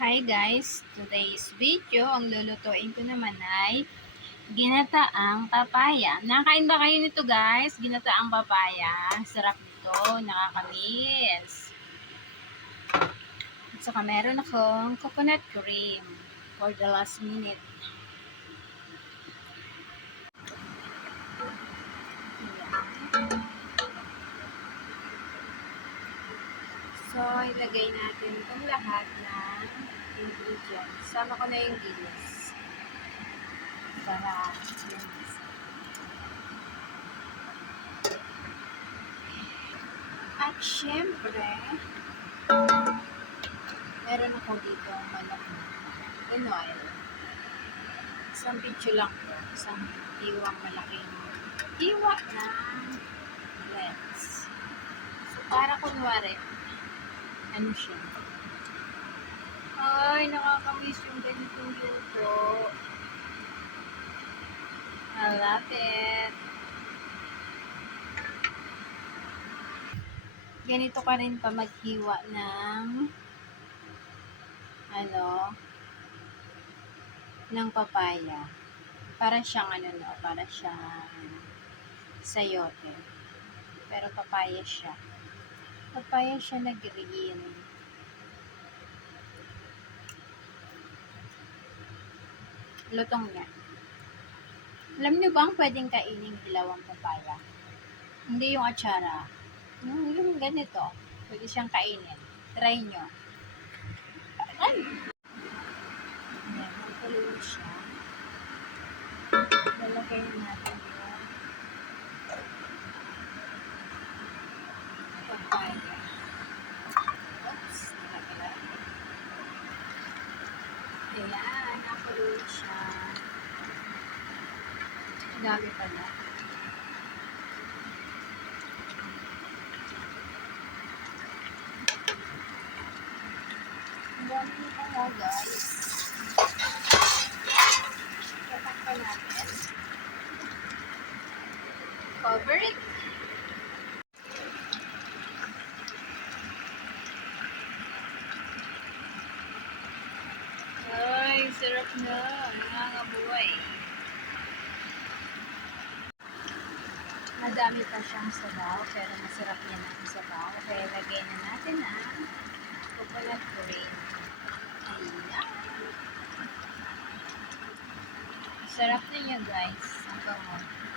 Hi guys, today's video, ang lulutuin ko naman ay ginataang papaya. Nakain ba kayo nito guys? Ginataang papaya. Sarap nito, nakakamiss. At saka meron akong coconut cream for the last minute. Ayan. So, ilagay natin itong lahat ng ingredients. Sama ko na yung gilis. Para. At syempre, meron ako dito in oil. Isang picture lang po. Isang iwang malaking iwa ng lens. So, para kunwari, ano siya. Ay, nakakamiss yung ganitong luto. I love it. Ganito ka rin pa maghiwa ng ano ng papaya. Para siyang ano no, para siyang sayote. Pero papaya siya papaya siya na green. Lutong niya. Alam niyo ba ang pwedeng kainin dilaw ang papaya? Hindi yung atsara. Yung, yung ganito. Pwede siyang kainin. Try nyo. Ay! Ayan, magpuluwi siya. Lalagay natin yung papaya. Oops, nalaglag. Ayan, nakuloy siya. Dami pala. Ang dami nga guys. Tatakpan natin. Cover it. Ay, sarap na. Nangangabuhay. Madami pa siyang sabaw, pero masarap yan ang sabaw. Kaya lagay na natin ang coconut cream. Ayan. Sarap na yan guys. Ang bango.